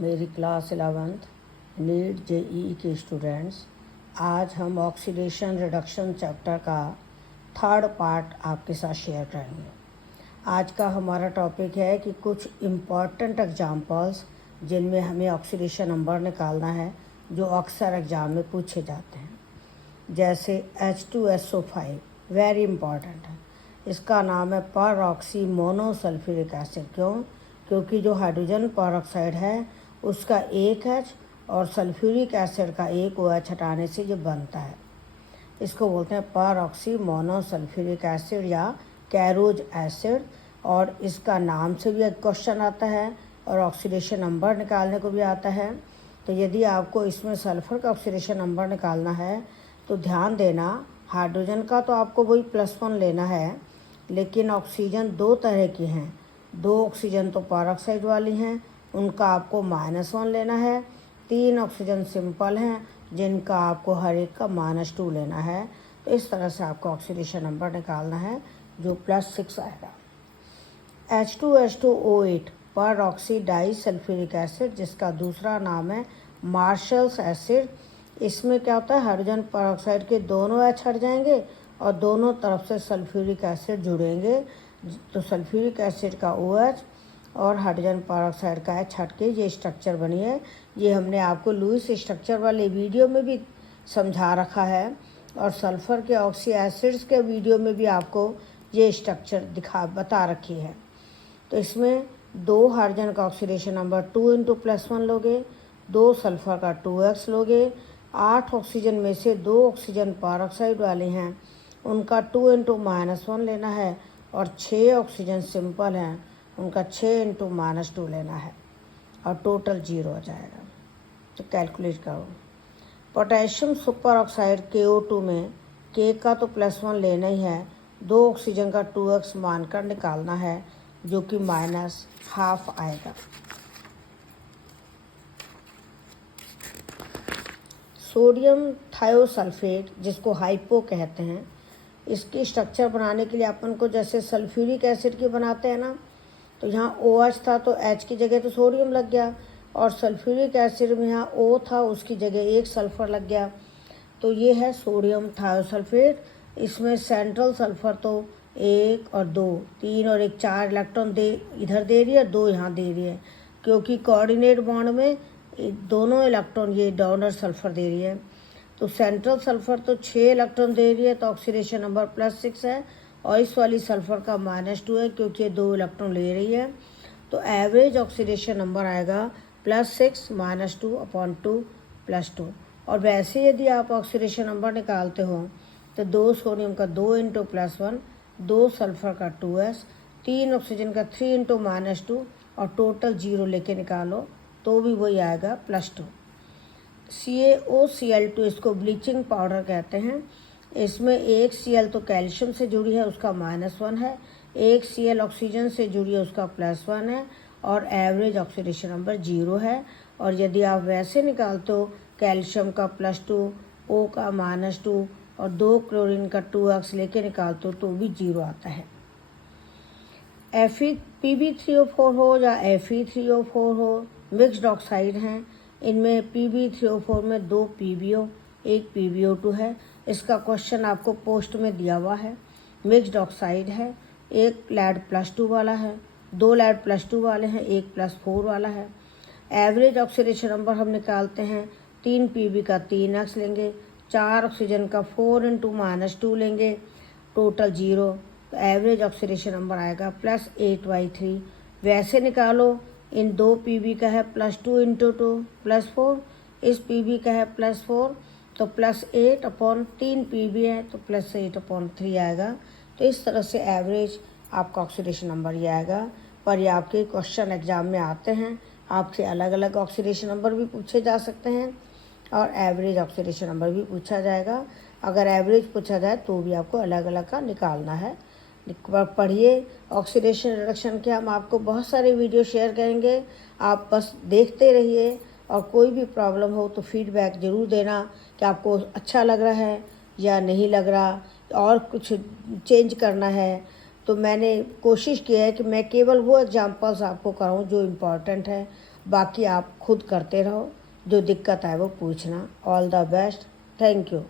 मेरी class 11th NEET JEE के students, आज हम ऑक्सीडेशन रिडक्शन चैप्टर का थर्ड पार्ट आपके साथ शेयर करेंगे। आज का हमारा टॉपिक है कि कुछ इम्पॉर्टेंट एग्जांपल्स जिनमें हमें ऑक्सीडेशन नंबर निकालना है जो अक्सर एग्ज़ाम में पूछे जाते हैं। जैसे H2SO5 वेरी इम्पॉर्टेंट है। इसका नाम है परऑक्सी मोनोसल्फ्यूरिक एसिड। क्योंकि जो हाइड्रोजन परऑक्साइड है उसका एक H और सल्फ्यूरिक एसिड का एक OH हटाने से जो बनता है, इसको बोलते हैं परऑक्सी मोनोसल्फ्यूरिक एसिड या कैरोज एसिड। और इसका नाम से भी एक क्वेश्चन आता है और ऑक्सीडेशन नंबर निकालने को भी आता है। तो यदि आपको इसमें सल्फ़र का ऑक्सीडेशन नंबर निकालना है तो ध्यान देना, हाइड्रोजन का तो आपको वही +1 लेना है, लेकिन ऑक्सीजन दो तरह की हैं। दो ऑक्सीजन तो परऑक्साइड वाली हैं, उनका आपको -1 लेना है। 3 ऑक्सीजन सिंपल हैं जिनका आपको हर एक का -2 लेना है। तो इस तरह से आपको ऑक्सीडेशन नंबर निकालना है जो +6 आएगा। H2H2O8 परऑक्सी डाइसल्फ्यूरिक एसिड, जिसका दूसरा नाम है मार्शल्स एसिड। इसमें क्या होता है, हाइड्रोजन परऑक्साइड के दोनों H हट जाएंगे और दोनों तरफ से सल्फ्यूरिक एसिड जुड़ेंगे। तो सल्फ्यूरिक एसिड का OH और हाइड्रोजन परऑक्साइड का H हट के ये स्ट्रक्चर बनी है। ये हमने आपको लुईस स्ट्रक्चर वाले वीडियो में भी समझा रखा है और सल्फ़र के ऑक्सी एसिड्स के वीडियो में भी आपको ये स्ट्रक्चर बता रखी है। तो इसमें 2 हाइड्रोजन का ऑक्सीडेशन नंबर 2 × +1 लोगे, 2 सल्फ़र का 2x लोगे। 8 ऑक्सीजन में से 2 ऑक्सीजन परऑक्साइड वाले हैं, उनका 2 × -1 लेना है। और 6 ऑक्सीजन सिंपल हैं, उनका 6 × -2 लेना है और टोटल 0 हो जाएगा। तो कैलकुलेट करो। पोटेशियम सुपर ऑक्साइड KO2 में K का तो +1 लेना ही है, 2 ऑक्सीजन का 2x मानकर निकालना है जो कि -½ आएगा। सोडियम थायोसल्फेट, जिसको हाइपो कहते हैं, इसकी स्ट्रक्चर बनाने के लिए अपन को जैसे सल्फ्यूरिक एसिड की बनाते हैं ना, तो यहाँ OH था तो H की जगह तो सोडियम लग गया, और सल्फ्यूरिक एसिड में यहाँ O था उसकी जगह एक सल्फ़र लग गया। तो ये है सोडियम थायोसल्फेट। इसमें सेंट्रल सल्फ़र तो 1 और 2, 3 और 1, 4 इलेक्ट्रॉन इधर दे रही है, 2 यहाँ दे रही है, क्योंकि कोऑर्डिनेट बॉन्ड में दोनों इलेक्ट्रॉन ये डोनर सल्फ़र दे रही है। तो सेंट्रल सल्फ़र तो 6 इलेक्ट्रॉन दे रही है, तो ऑक्सीडेशन नंबर +6 है। और इस वाली सल्फ़र का -2 है क्योंकि ये 2 इलेक्ट्रॉन ले रही है। तो एवरेज ऑक्सीडेशन नंबर आएगा +6 -2/2 +2। और वैसे यदि आप ऑक्सीडेशन नंबर निकालते हो तो 2 सोडियम का 2 × +1, 2 सल्फ़र का 2s, 3 ऑक्सीजन का 3 × -2 और टोटल 0 लेके निकालो तो भी वही आएगा +2। CaOCl2, इसको ब्लीचिंग पाउडर कहते हैं। इसमें एक Cl तो कैल्शियम से जुड़ी है, उसका -1 है। एक Cl ऑक्सीजन से जुड़ी है, उसका +1 है। और एवरेज ऑक्सीडेशन नंबर 0 है। और यदि आप वैसे निकालते हो, कैल्शियम का +2, O का -2 और 2 क्लोरीन का 2x लेके निकालते हो तो भी 0 आता है। PB3O4 हो या Fe3O4 हो, मिक्स्ड ऑक्साइड हैं। इनमें PB3O4 में 2 PbO, 1 PbO2 है। इसका क्वेश्चन आपको पोस्ट में दिया हुआ है। मिक्स्ड ऑक्साइड है, एक लैड +2 वाला है, 2 लैड +2 वाले हैं, एक +4 वाला है। एवरेज ऑक्सीडेशन नंबर हम निकालते हैं, 3 Pb का 3x लेंगे, 4 ऑक्सीजन का 4 × -2 लेंगे, टोटल 0। तो एवरेज ऑक्सीडेशन नंबर आएगा +8/3। वैसे निकालो, इन 2 Pb का है +2 × 2 +4, इस Pb का है +4 तो +8/3 Pb है तो +8/3 आएगा। तो इस तरह से एवरेज आपका ऑक्सीडेशन नंबर ये आएगा। पर ये आपके क्वेश्चन एग्जाम में आते हैं, आपसे अलग अलग ऑक्सीडेशन नंबर भी पूछे जा सकते हैं और एवरेज ऑक्सीडेशन नंबर भी पूछा जाएगा। अगर एवरेज पूछा जाए तो भी आपको अलग अलग का निकालना है। पढ़िए ऑक्सीडेशन रिडक्शन के, हम आपको बहुत सारे वीडियो शेयर करेंगे, आप बस देखते रहिए। और कोई भी प्रॉब्लम हो तो फीडबैक ज़रूर देना कि आपको अच्छा लग रहा है या नहीं लग रहा, और कुछ चेंज करना है। तो मैंने कोशिश की है कि मैं केवल वो एग्जांपल्स आपको कराऊं जो इम्पोर्टेंट है, बाकी आप खुद करते रहो, जो दिक्कत आए वो पूछना। All the best, thank you.